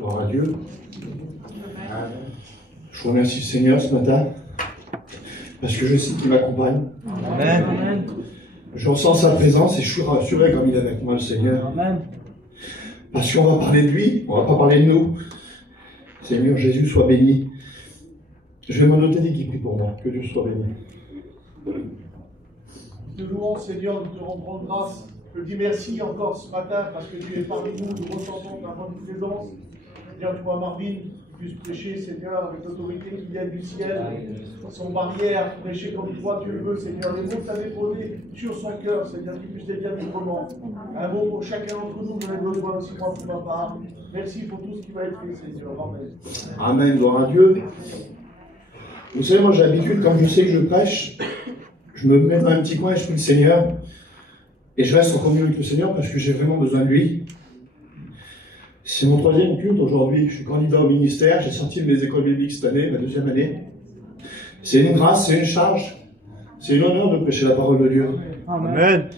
Gloire à Dieu. Je vous remercie Seigneur ce matin, parce que je sais qu'il m'accompagne. Amen. Je ressens sa présence et je suis rassuré comme il est avec moi, le Seigneur. Amen. Parce qu'on va parler de lui, on va pas parler de nous. Seigneur Jésus, sois béni. Je vais me noter qui prie pour moi. Que Dieu soit béni. Nous te louons, Seigneur, nous te rendons grâce. Je te dis merci encore ce matin parce que tu es parmi nous, nous ressentons ta bonne présence. Viens-toi, Marvin, qui puisse prêcher, Seigneur, avec l'autorité qui vient du ciel, sans barrière, prêcher comme toi tu le veux, Seigneur. Les mots que tu as déposés sur son cœur, Seigneur, qu'il puisse les dire librement. Un mot pour chacun d'entre nous, j'en ai besoin aussi, moi, pour ma part. Merci pour tout ce qui va être fait, Seigneur. Amen. Amen, gloire à Dieu. Vous savez, moi j'ai l'habitude, quand je sais que je prêche, je me mets dans un petit coin et je prie le Seigneur. Et je reste en communion avec le Seigneur parce que j'ai vraiment besoin de lui. C'est mon troisième culte aujourd'hui. Je suis candidat au ministère. J'ai sorti de mes écoles bibliques cette année, ma deuxième année. C'est une grâce, c'est une charge. C'est un honneur de prêcher la parole de Dieu. Amen.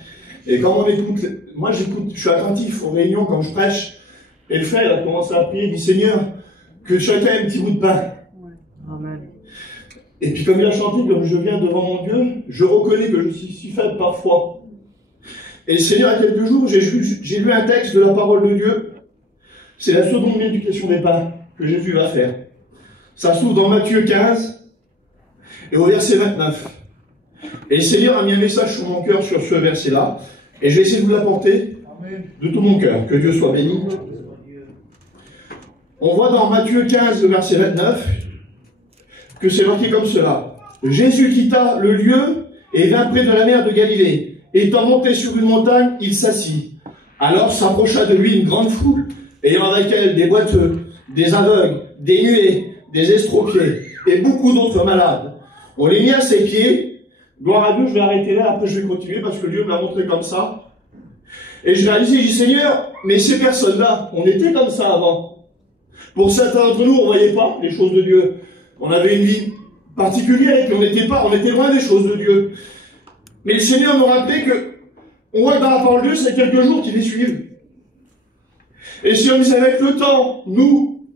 Et quand on écoute, moi j'écoute, je suis attentif aux réunions quand je prêche. Et le frère, il a commencé à prier, il dit Seigneur, que chacun ait un petit bout de pain. Amen. Et puis comme il a chanté, comme je viens devant mon Dieu, je reconnais que je suis si faible parfois. Et le Seigneur, il y a quelques jours, j'ai lu un texte de la parole de Dieu. C'est la seconde éducation des pains que Jésus va faire. Ça se trouve dans Matthieu 15 et au verset 29. Et le Seigneur a mis un message sur mon cœur sur ce verset-là. Et je vais essayer de vous l'apporter de tout mon cœur. Que Dieu soit béni. On voit dans Matthieu 15, verset 29, que c'est marqué comme cela. Jésus quitta le lieu et vint près de la mer de Galilée. Étant monté sur une montagne, il s'assit. Alors s'approcha de lui une grande foule, ayant avec elle des boiteux, des aveugles, des muets, des estropiés, et beaucoup d'autres malades. On les mit à ses pieds. Gloire à Dieu, je vais arrêter là, après je vais continuer, parce que Dieu m'a montré comme ça. Et je réalisais, je dis, Seigneur, mais ces personnes-là, on était comme ça avant. Pour certains d'entre nous, on ne voyait pas les choses de Dieu. On avait une vie particulière, et puis on était loin des choses de Dieu. Mais le Seigneur nous rappelait que, on voit que dans la parole de Dieu, c'est quelques jours qui les suivent. Et si on disait avec le temps, nous,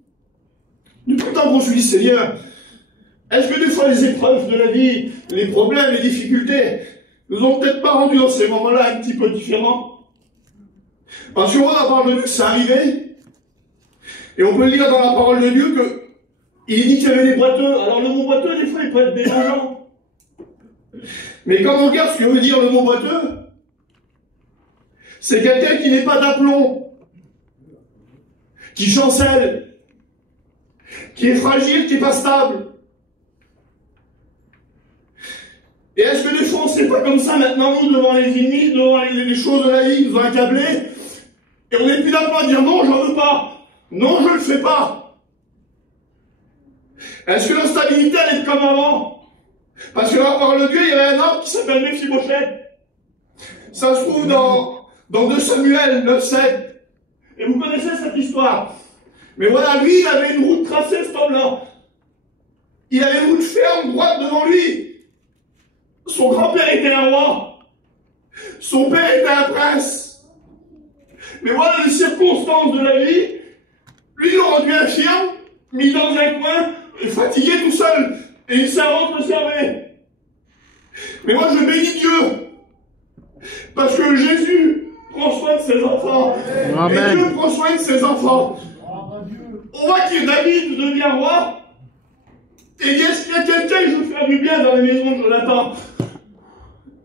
tout le temps qu'on suit le Seigneur, est-ce que des fois les épreuves de la vie, les problèmes, les difficultés, nous ont peut-être pas rendu dans ces moments-là un petit peu différents? Parce qu'on voit dans la parole de Dieu que c'est arrivé. Et on peut lire dans la parole de Dieu que, il dit qu'il y avait des boiteux. Alors le mot boiteux, des fois, il peut être dérangeant. Mais quand on regarde ce que veut dire le mot boiteux, c'est quelqu'un qui n'est pas d'aplomb, qui chancelle, qui est fragile, qui n'est pas stable. Et est-ce que des fois on ne sait pas comme ça maintenant, nous, devant les ennemis, devant les choses de la vie qui nous ont accablés, et on n'est plus d'aplomb à dire non, j'en veux pas, non, je ne le fais pas. Est-ce que l'instabilité, elle est comme avant? Parce que dans la parole de Dieu, il y avait un homme qui s'appelle Méphibosheth. Ça se trouve dans 2 Samuel 9-7. Et vous connaissez cette histoire. Mais voilà, lui, il avait une route tracée, cet homme-là. Il avait une route ferme, droite devant lui. Son grand-père était un roi. Son père était un prince. Mais voilà les circonstances de la vie. Lui, il aurait dû infirme, mis dans un coin, et fatigué tout seul. Et une servante le servait. Mais moi, je bénis Dieu. Parce que Jésus prend soin de ses enfants. Amen. Et Dieu prend soin de ses enfants. On voit que David devient roi. Et est-ce qu'il y a quelqu'un qui veut faire du bien dans la maison de Jonathan?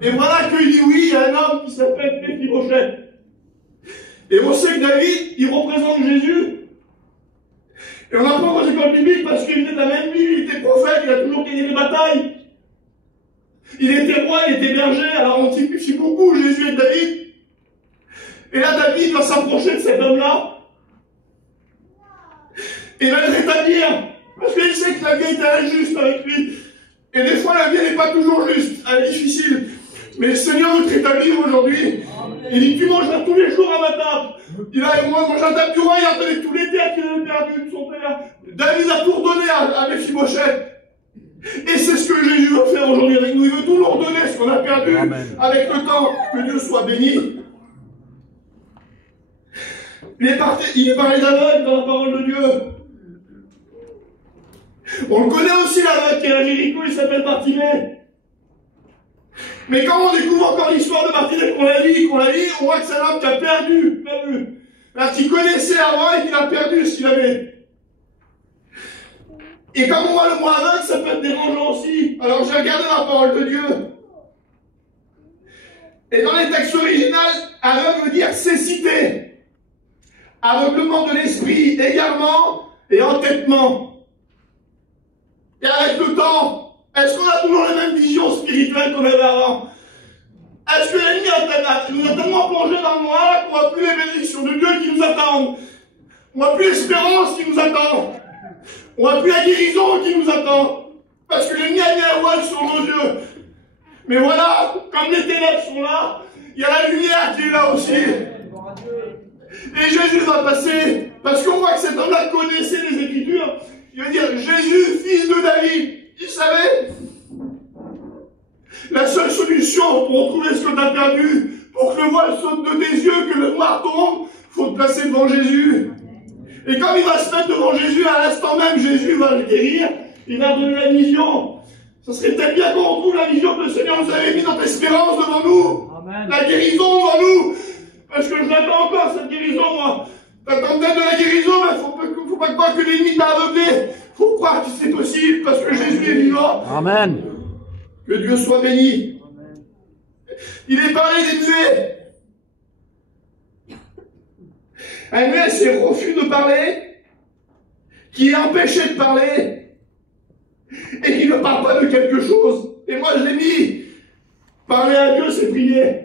Et voilà qu'il dit oui, il y a un homme qui s'appelle Méphibosheth. Et on sait que David, il représente Jésus. Et on apprend aux écoles bibliques parce qu'il était de la même vie, il était prophète, il a toujours gagné des batailles. Il était roi, il était berger, alors on typifie beaucoup Jésus et David. Et là, David va s'approcher de cet homme-là. Et va le rétablir. Parce qu'il sait que la vie était injuste avec lui. Et des fois, la vie n'est pas toujours juste, elle est difficile. Mais le Seigneur veut te rétablir aujourd'hui. Il dit, tu mangeras tous les jours à ma table. Il a mangé à la table du roi, il a donné tous les terres qu'il avait perdu de son père. David a tout redonné à Méphibosheth. Et c'est ce que Jésus veut faire aujourd'hui avec nous. Il veut tout nous redonner, ce qu'on a perdu. Amen. Avec le temps. Que Dieu soit béni. Il parlait d'aveugle dans la parole de Dieu. On le connaît aussi, l'aveugle qui est à Jéricho, il s'appelle Bartimée. Mais quand on découvre encore l'histoire de Bartimée, qu'on la lit, on voit que c'est un homme qui a perdu la vue. Alors qu'il connaissait avant et qu'il a perdu ce qu'il avait. Et comme on voit le mot aveugle, ça peut être dérangeant aussi. Alors j'ai regardé la parole de Dieu. Et dans les textes originaux, aveugle veut dire cécité. Aveuglement de l'esprit, égarement et entêtement. Et avec le temps, est-ce qu'on a toujours la même vision spirituelle qu'on avait avant? Est-ce que l'ennemi nous a tellement plongé dans le noir qu'on n'a plus les bénédictions de Dieu qui nous attendent? On n'a plus l'espérance qui nous attend. On n'a plus la guérison qui nous attend. Parce que l'ennemi a mis un voile sur nos yeux. Mais voilà, comme les ténèbres sont là, il y a la lumière qui est là aussi. Et Jésus va passer, parce qu'on voit que cet homme-là connaissait les Écritures. Il va dire, Jésus, fils de David. Il savait. La seule solution pour retrouver ce que tu as perdu, pour que le voile saute de tes yeux, que le noir tombe, il faut te placer devant Jésus. Et comme il va se mettre devant Jésus, à l'instant même, Jésus va le guérir, il va donner la vision. Ça serait peut-être bien qu'on retrouve la vision que le Seigneur nous avait mis notre espérance devant nous. Amen. La guérison devant nous. Parce que je l'attends encore, cette guérison, moi. T'attends peut-être de la guérison, mais faut pas croire que l'ennemi t'a aveuglé. Faut croire que c'est possible, parce que Jésus est vivant. Amen. Que Dieu soit béni. Amen. Il est parlé des muets. Un muet, c'est refus de parler, qui est empêché de parler, et qui ne parle pas de quelque chose. Et moi, je l'ai mis. Parler à Dieu, c'est prier.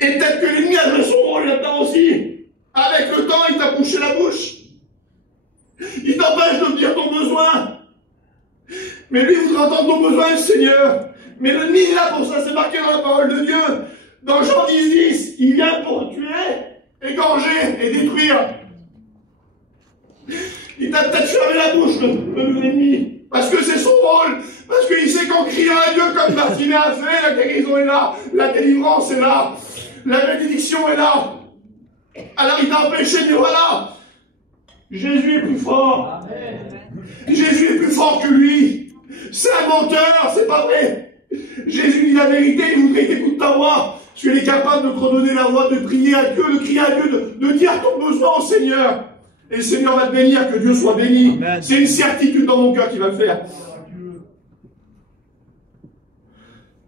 Et peut-être que l'ennemi a joué son rôle là-dedans aussi. Avec le temps, il t'a bouché la bouche. Il t'empêche de dire ton besoin. Mais lui voudra entendre ton besoin, le Seigneur. Mais l'ennemi est là pour ça, c'est marqué dans la parole de Dieu. Dans Jean 10, il vient pour tuer, égorger et détruire. Il t'a peut-être fermé la bouche, l'ennemi. Parce que c'est son rôle. Parce qu'il sait qu'en criant à Dieu comme Bartimée a fait, la guérison est là. La délivrance est là. La bénédiction est là. Alors il t'a empêché, mais voilà. Jésus est plus fort. Amen. Jésus est plus fort que lui. C'est un menteur, c'est pas vrai. Jésus dit la vérité, il voudrait que t'écoutes ta voix. Parce qu'il est capable de te redonner la voix, de prier à Dieu, de crier à Dieu, de dire ton besoin au Seigneur. Et le Seigneur va te bénir, que Dieu soit béni. C'est une certitude dans mon cœur qui va le faire.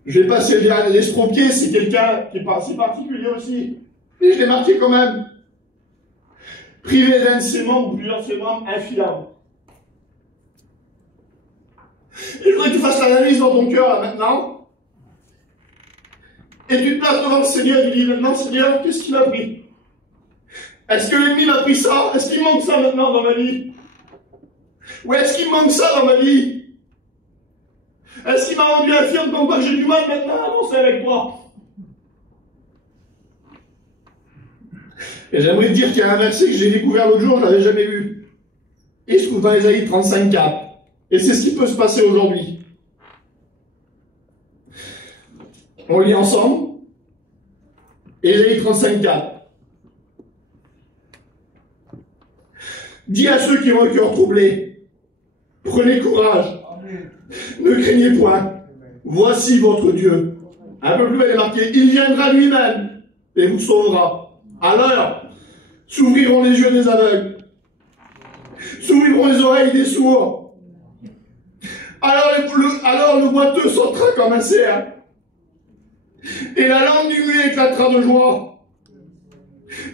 Je vais passer l'estropié, c'est quelqu'un qui est pas si particulier aussi. Mais je l'ai marqué quand même. Privé d'un de ses membres, plusieurs de ses membres, infilables. Et je voudrais que tu fasses l'analyse dans ton cœur, là, maintenant. Et tu te places devant le Seigneur et tu dis, maintenant, Seigneur, qu'est-ce qu'il a pris? Est-ce que l'ennemi m'a pris ça? Est-ce qu'il manque ça maintenant dans ma vie? Ou est-ce qu'il manque ça dans ma vie? Est-ce qu'il m'a rendu infirme comme quoi j'ai du mal maintenant à avancer avec toi? Et j'aimerais te dire qu'il y a un verset que j'ai découvert l'autre jour, je ne l'avais jamais vu. Et il se trouve dans Ésaïe 35:4. Et c'est ce qui peut se passer aujourd'hui. On lit ensemble. Ésaïe 35:4. Dis à ceux qui ont le cœur troublé, prenez courage. Ne craignez point. Voici votre Dieu. Un peu plus belle est marqué, il viendra lui-même et vous sauvera. Alors, s'ouvriront les yeux des aveugles, s'ouvriront les oreilles des sourds. Alors le boiteux sautera comme un cerf, et la langue du muet éclatera de joie.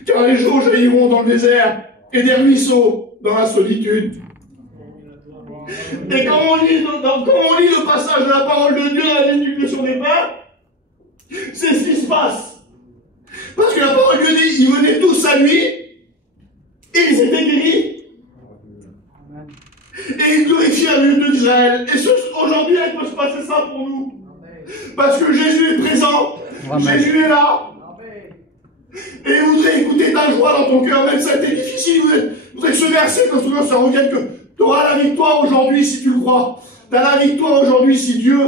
Car les jours jailliront dans le désert, et des ruisseaux dans la solitude. Et quand on lit le passage de la parole de Dieu à la multiplication des pains, c'est ce qui se passe. Parce que la parole de Dieu dit, ils venaient tous à lui, et ils étaient guéris. Et ils glorifiaient le Dieu d'Israël. Et aujourd'hui, il peut se passer ça pour nous. Parce que Jésus est présent. Amen. Jésus est là. Et il voudrait écouter ta joie dans ton cœur, même si ça a été difficile. Vous êtes ce verset, quand ça revient que tu auras la victoire aujourd'hui si tu le crois. Tu as la victoire aujourd'hui si Dieu,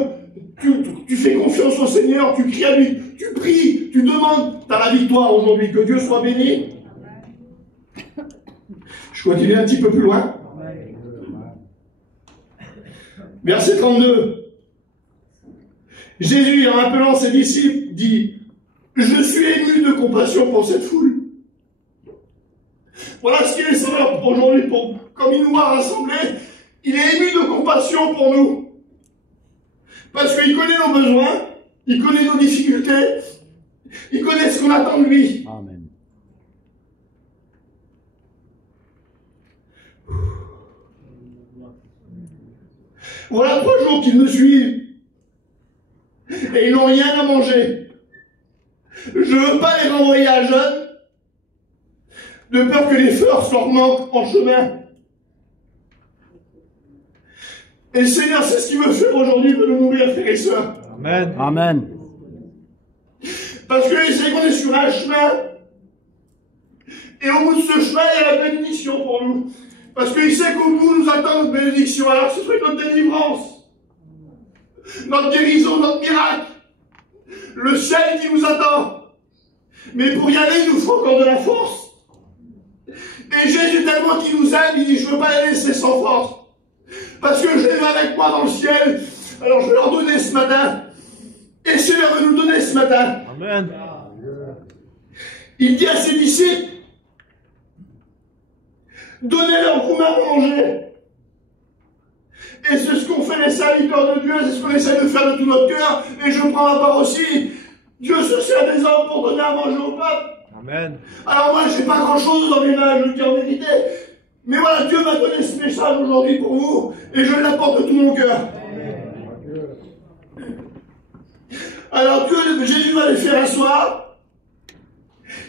tu fais confiance au Seigneur, tu cries à lui, tu pries Tu demandes, tu as la victoire aujourd'hui, que Dieu soit béni. Je continue un petit peu plus loin. Verset 32. Jésus, en appelant ses disciples, dit, je suis ému de compassion pour cette foule. Voilà ce qu'il est Seigneur aujourd'hui, comme il nous a rassemblés, il est ému de compassion pour nous. Parce qu'il connaît nos besoins, il connaît nos difficultés, il connaît ce qu'on attend de lui. Amen. Voilà 3 jours qu'ils me suivent. Et ils n'ont rien à manger. Je ne veux pas les renvoyer à jeûne, de peur que les forces leur manquent en chemin. Et le Seigneur, c'est ce qu'il veut faire aujourd'hui, de nous nourrir, frères et sœurs. Amen. Amen. Parce qu'il sait qu'on est sur un chemin. Et au bout de ce chemin, il y a la bénédiction pour nous. Parce qu'il sait qu'au bout, nous attend notre bénédiction. Alors ce serait notre délivrance, notre guérison, notre miracle. Le ciel qui nous attend. Mais pour y aller, il nous faut encore de la force. Et Jésus, tellement qu'il nous aime, il dit, je ne veux pas les laisser sans force. Parce que je les ai avec moi dans le ciel. Alors je vais leur donner ce matin. Et le Seigneur veut nous donner ce matin. Amen. Il dit à ses disciples, donnez-leur vous-même à manger. Et c'est ce qu'ont fait les serviteurs de Dieu, c'est ce qu'on essaie de faire de tout notre cœur. Et je prends ma part aussi. Dieu se sert des hommes pour donner à manger au peuple. Amen. Alors moi, je n'ai pas grand-chose dans mes mains, je le dis en vérité. Mais voilà, Dieu m'a donné ce message aujourd'hui pour vous, et je l'apporte de tout mon cœur. Alors Jésus va les faire asseoir.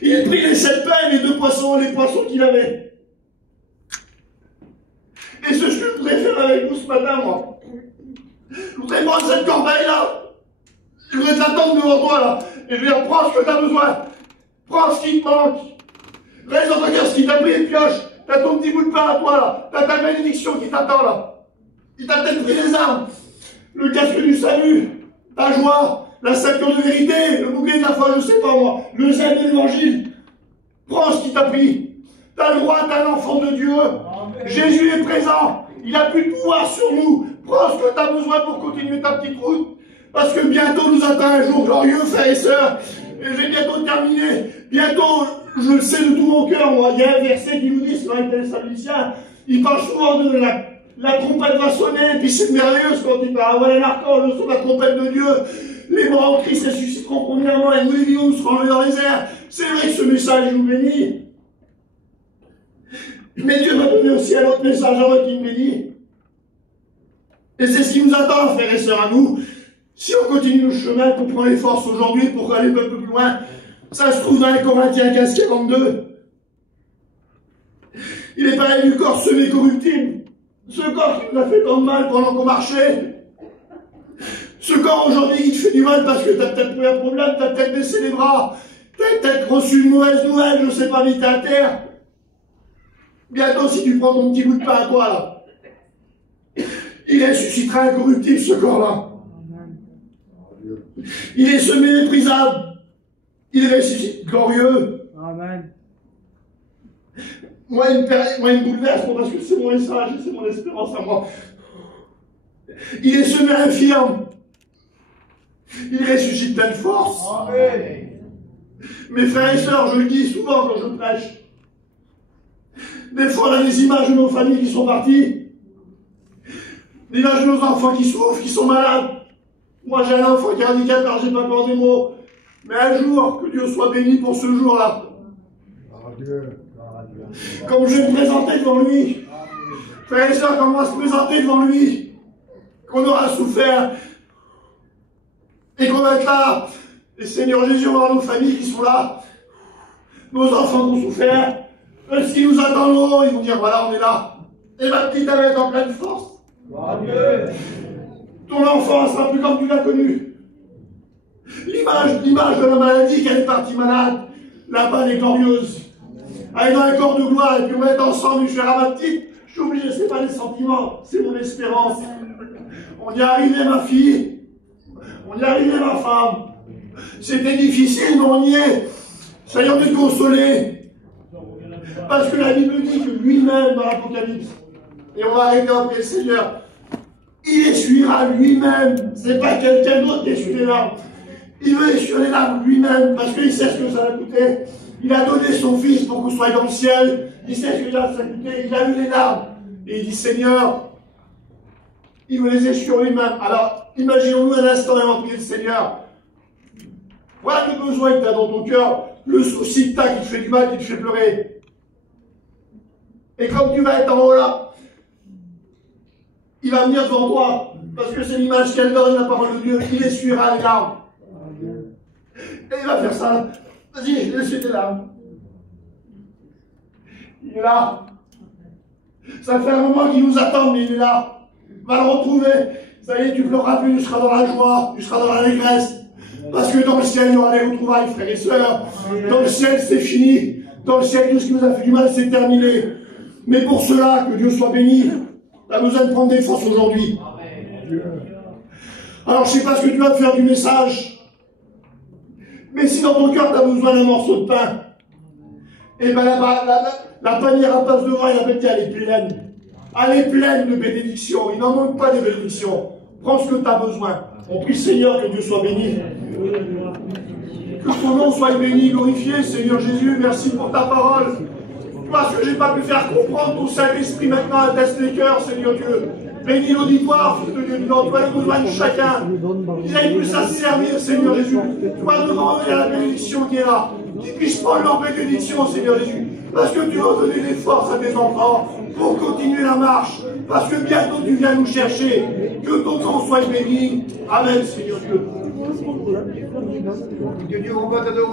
Il prit les 7 pains et les 2 poissons, les poissons qu'il avait. Et ce que je voudrais faire avec vous ce matin, moi, je voudrais prendre cette corbeille-là. Je voudrais t'attendre devant toi, là. Et je vais dire, prends ce que tu as besoin. Prends ce qui te manque. Reste dans ton cœur ce qui t'a pris et pioche. T'as ton petit bout de pain à toi, là. T'as ta bénédiction qui t'attend, là. Il t'a peut-être pris les armes. Le casque du salut. Ta joie. La ceinture de vérité. Le bouquet de la foi, je sais pas moi. Le zèle de l'évangile. Prends ce qui t'a pris. T'as le droit, t'es un enfant de Dieu. Amen. Jésus est présent. Il a plus de pouvoir sur nous. Prends ce que t'as besoin pour continuer ta petite route. Parce que bientôt nous attend un jour glorieux, frères et sœurs. Et je vais bientôt terminer. Bientôt, je le sais de tout mon cœur, moi. Il y a un verset qui nous dit, sur les Thessaloniciens, il parle souvent de la trompette va sonner, et puis c'est merveilleux quand il parle. Voilà l'archange, le son de la trompette de Dieu. Les morts en Christ ressusciteront premièrement, et nous les vivants, nous serons enlevés dans les airs. C'est vrai que ce message nous bénit. Mais Dieu m'a donné aussi un autre message à moi qui me bénit. Et c'est ce qui nous attend, frères et sœurs, à nous. Si on continue le chemin, qu'on prend les forces aujourd'hui pour aller un peu plus loin, ça se trouve dans les Corinthiens 15, 42. Il est pareil du corps semé corruptible. Ce corps qui nous a fait tant de mal pendant qu'on marchait. Ce corps aujourd'hui qui te fait du mal parce que tu as peut-être pris un problème, tu as peut-être baissé les bras, tu as peut-être reçu une mauvaise nouvelle, je ne sais pas, mais tu es à terre. Bientôt, si tu prends ton petit bout de pain à toi, là, il ressuscitera incorruptible, ce corps-là. Il est semé méprisable. Il ressuscite glorieux. Amen. Moi, il me bouleverse parce que c'est mon message et c'est mon espérance à moi. Il est semé infirme. Il ressuscite pleine force. Amen. Mes frères et sœurs, je le dis souvent quand je prêche. Des fois, on a des images de nos familles qui sont parties. Des images de nos enfants qui souffrent, qui sont malades. Moi, j'ai un enfant qui est handicapé, alors j'ai pas encore des mots. Mais un jour, que Dieu soit béni pour ce jour-là. Comme je vais me présenter devant lui. Frères et sœurs, quand on va se présenter devant lui, qu'on aura souffert, et qu'on va être là, et Seigneur Jésus, on va avoir nos familles qui sont là, nos enfants qui ont souffert, ce qui nous attend là-haut, ils vont dire, voilà, on est là. Et ma petite, elle va être en pleine force. Ton enfant sera plus comme tu l'as connu. L'image de la maladie, qu'elle est partie malade, là-bas, elle est glorieuse. Elle est dans un corps de gloire, et puis on va être ensemble, je vais à ma petite, je suis obligé, c'est pas des sentiments, c'est mon espérance. On y est arrivé, ma fille. On y est arrivé, ma femme. C'était difficile, mais on y est. Ça y est, on est consolé. Parce que la Bible dit que lui-même, dans l'Apocalypse, et on va arriver après le Seigneur, il essuiera lui-même. C'est pas quelqu'un d'autre qui essuie les larmes. Il veut essuyer les larmes lui-même, parce qu'il sait ce que ça va coûter. Il a donné son Fils pour que vous soyez dans le ciel. Il sait ce que ça va coûter. Il a eu les larmes. Et il dit, Seigneur, il veut les essuyer lui-même. Alors, imaginons-nous un instant avant de prier le Seigneur. Voilà le besoin que tu as dans ton cœur, le souci que tu as qui te fait du mal, qui te fait pleurer. Et comme tu vas être en haut là, il va venir devant toi, parce que c'est l'image qu'elle donne, la parole de Dieu, il essuiera les larmes. Et il va faire ça. Vas-y, essuie tes larmes. Il est là. Ça fait un moment qu'il nous attend, mais il est là. Va le retrouver. Ça y est, tu pleureras plus, tu seras dans la joie, tu seras dans l'allégresse. Parce que dans le ciel, il y aura des retrouvailles, frères et sœurs. Dans le ciel, c'est fini. Dans le ciel, tout ce qui nous a fait du mal, c'est terminé. Mais pour cela, que Dieu soit béni, tu as besoin de prendre des forces aujourd'hui. Alors, je ne sais pas ce que tu vas faire du message. Mais si dans ton cœur, tu as besoin d'un morceau de pain, et bien la panière à passe devant, elle est pleine. Elle est pleine de bénédictions. Il n'en manque pas de bénédictions. Prends ce que tu as besoin. On prie Seigneur que Dieu soit béni. Que ton nom soit béni, glorifié, Seigneur Jésus. Merci pour ta parole. Parce que je n'ai pas pu faire comprendre ton Saint-Esprit maintenant atteste les cœurs, Seigneur Dieu. Bénis l'auditoire, Fils de Dieu vivant. Tu as les besoins de chacun. Ils aient plus à servir, Seigneur Jésus. Toi, devant eux, il y a la bénédiction qui est là. Qu'ils puissent prendre leur bénédiction, Seigneur Jésus. Parce que tu vas donner des forces à tes enfants pour continuer la marche. Parce que bientôt tu viens nous chercher. Que ton nom soit béni. Amen, Seigneur Dieu. Dieu, on va t'adorer.